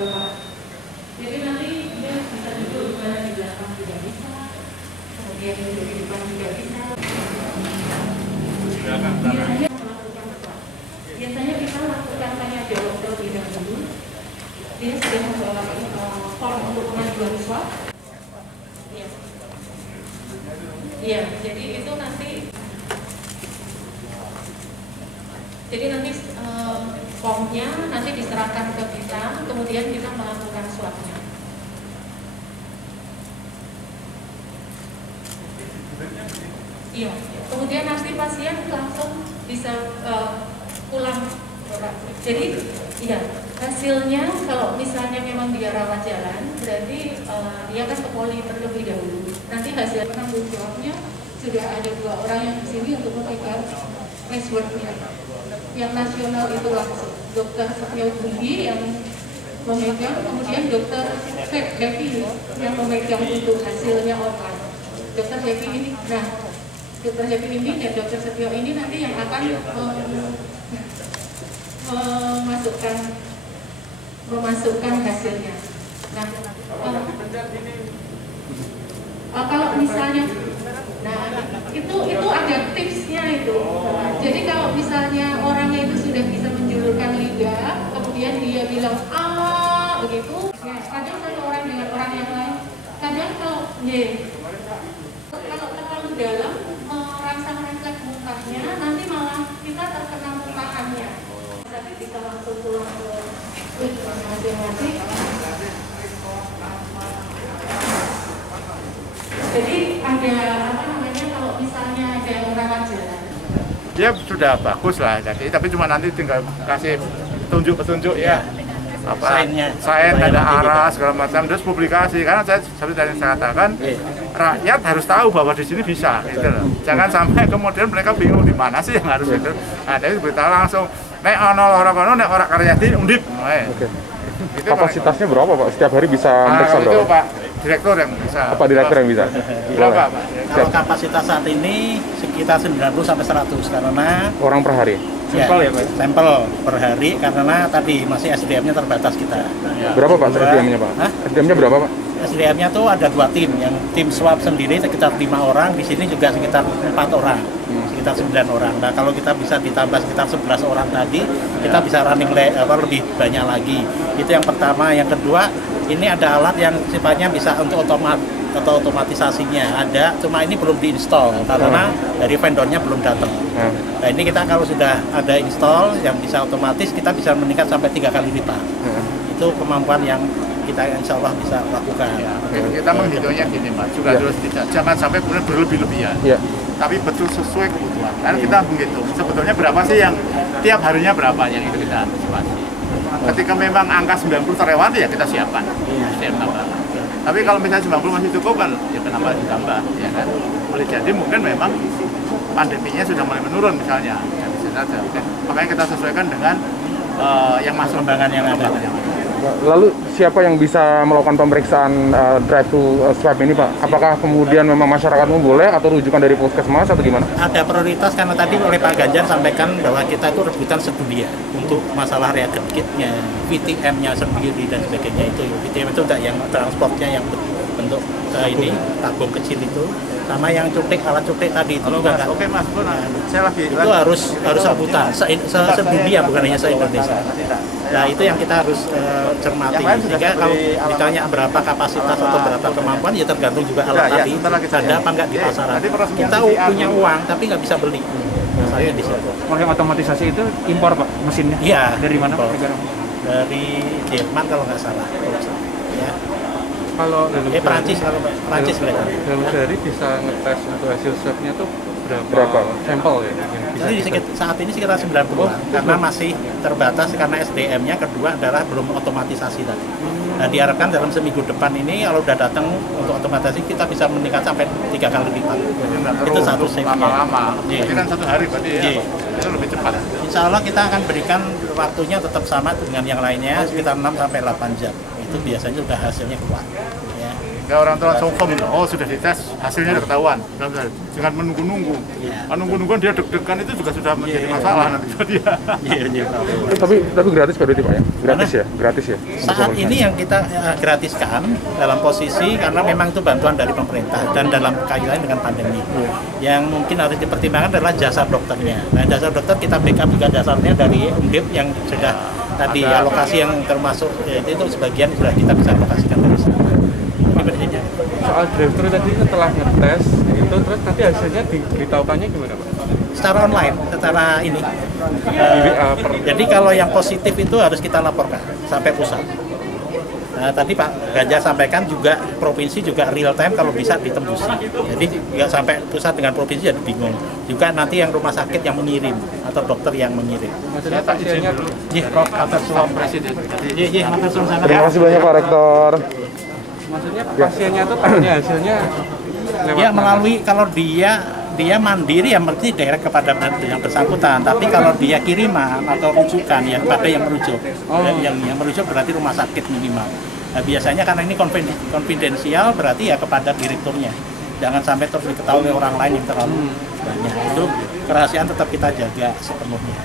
Bapak. Jadi nanti dia bisa duduk di mana di belakang juga bisa, kemudian duduk di depan juga bisa. Biasanya kita lakukan tanya jawab terlebih dahulu. Dia sudah membawa form untuk pengajuan swab. Iya. Iya, jadi itu nanti. Jadi nanti formnya nanti diserahkan ke kita, kemudian kita melakukan swabnya. Iya, kemudian nanti pasien langsung bisa pulang. Jadi, iya, hasilnya kalau misalnya memang dia rawat jalan, berarti dia kan ke poli terlebih dahulu. Nanti hasil penanggung jawabnya sudah ada 2 orang yang di sini untuk memegang passwordnya. Yang nasional itu langsung Dokter Setio Budi yang memegang, kemudian Dokter Happy yang memegang untuk hasilnya online. Dokter Happy ini, nah Dokter Happy ini dan Dokter Setio ini nanti yang akan memasukkan hasilnya. Nah, kalau misalnya, nah itu ada tipsnya itu. Jadi kalau misalnya orangnya itu sudah bisa menjulurkan lidah, kemudian dia bilang begitu, ya, kadang satu orang dengan orang yang lain, kadang kalau terlalu dalam merangsang refleks mukanya, nanti malah kita terkena mukaannya. Tapi bisa langsung pulang ke masing-masing. Jadi ada apa namanya, kalau misalnya ada yang rawat jalan, dia sudah bagus lah, jadi tapi cuma nanti tinggal kasih petunjuk ya, apa sign, tanda arah segala macam, terus publikasi. Karena saya seperti tadi saya katakan, rakyat harus tahu bahwa di sini bisa, gitu loh. Jangan sampai kemudian mereka bingung di mana sih yang harus itu. Nah, jadi berita langsung, nek ono orang Karyadi undip. Kapasitasnya berapa Pak? Setiap hari bisa meriksa berapa? Itu Pak Direktur yang bisa. Apa Direktur yang bisa? Berapa Pak? Kalau kapasitas saat ini sekitar 90 sampai 100 karena orang per hari? Sampel ya Pak? Sampel per hari karena tadi masih SDM-nya terbatas kita. Berapa Pak SDM-nya Pak? SDM-nya berapa Pak? SDM-nya tuh ada 2 tim, yang tim swab sendiri sekitar 5 orang, di sini juga sekitar 4 orang, sekitar 9 orang. Nah kalau kita bisa ditambah sekitar 11 orang tadi, kita bisa running lebih banyak lagi. Itu yang pertama. Yang kedua, ini ada alat yang sifatnya bisa untuk otomatisasinya ada, cuma ini belum diinstal karena dari vendornya belum datang. Nah ini kita kalau sudah ada install yang bisa otomatis, kita bisa meningkat sampai 3 kali lipat. Itu kemampuan yang kita insya Allah bisa lakukan. Ya, kita menghitungnya gini Pak, juga terus jangan sampai kemudian berlebih-lebihan. Tapi betul sesuai kebutuhan. Karena kita menghitung sebetulnya berapa sih yang tiap harinya berapa yang itu kita antisipasi. Ketika memang angka 90 terlewati ya kita siapkan. Tapi kalau misalnya 90 masih cukup kan, ya kenapa ditambah, ya kan? Boleh jadi mungkin memang pandeminya sudah mulai menurun misalnya, ya bisa saja. Makanya kita sesuaikan dengan yang masuk perkembangan yang ada. Lalu siapa yang bisa melakukan pemeriksaan drive-thru swab ini Pak? Apakah kemudian memang masyarakat boleh atau rujukan dari puskesmas atau gimana? Ada prioritas karena tadi oleh Pak Ganjar sampaikan bahwa kita itu rebutan sedunia untuk masalah reagen kitnya, VTM-nya sendiri dan sebagainya. Itu VTM itu yang transportnya yang bentuk ini tabung kecil itu, sama yang cuplik, alat cuplik tadi itu juga kan. Oke Mas, saya lagi itu harus rebutan sedunia, bukan hanya se-Indonesia. Nah itu yang kita harus cermati, sehingga kalau ditanya berapa kapasitas atau berapa kemampuan ya tergantung juga alat tadi ada apa enggak di pasaran. Kita punya uang tapi nggak bisa beli. Saya di situ. Kalau yang otomatisasi itu impor Pak mesinnya? Iya. Dari mana Pak? Dari Jerman kalau nggak salah. Ya. Kalau Perancis mereka. dalam sehari bisa ngetes untuk hasil swabnya tuh berapa sampel ya? Jadi saat ini sekitar 90-an karena masih terbatas karena SDM-nya, kedua adalah belum otomatisasi tadi. Nah diharapkan dalam seminggu depan ini kalau udah datang untuk otomatisasi kita bisa meningkat sampai 3 kali lipat. Itu satu lama-lama. Jadi kan 1 hari berarti ya. Itu lebih cepat. Insya Allah kita akan berikan waktunya tetap sama dengan yang lainnya sekitar 6 sampai 8 jam. Itu biasanya sudah hasilnya keluar. Ya. Nggak orang tua langsung firm, oh sudah dites, hasilnya sudah ketahuan. Jangan menunggu-nunggu. Menunggu-nunggu dia deg-degan itu juga sudah menjadi masalah nanti buat dia. Tapi gratis Pak Dodi Pak ya? Gratis ya? Saat ini yang kita gratiskan dalam posisi karena memang itu bantuan dari pemerintah dan dalam kaitan dengan pandemi. Yang mungkin harus dipertimbangkan adalah jasa dokternya. Nah, jasa dokter kita backup juga dasarnya dari UNDIP yang sudah tadi alokasi yang termasuk itu sebagian sudah kita bisa alokasikan dari sana. Ini berjalan. Soal drive-thru tadi setelah ngetes itu terus nanti hasilnya diberitahukannya gimana Pak? Secara online, secara ini. Jadi kalau yang positif itu harus kita laporkan sampai pusat. Nah, tadi Pak Ganjar sampaikan juga provinsi juga real time kalau bisa ditembusi. Jadi nggak sampai pusat dengan provinsi jadi bingung. Juga nanti yang rumah sakit yang mengirim atau dokter yang mengirim. Maksudnya pasiennya Prof atas suap presiden. Terima kasih banyak Pak Rektor. maksudnya pasiennya tuh tanya hasilnya ya melalui kalau dia mandiri ya berarti direct kepada yang bersangkutan, tapi kalau dia kiriman atau rujukan ya pada yang merujuk. Yang merujuk berarti rumah sakit minimal. Nah, biasanya karena ini konfidensial berarti ya kepada direkturnya. Jangan sampai terus diketahui orang lain yang terlalu banyak. Itu kerahasiaan tetap kita jaga sepenuhnya.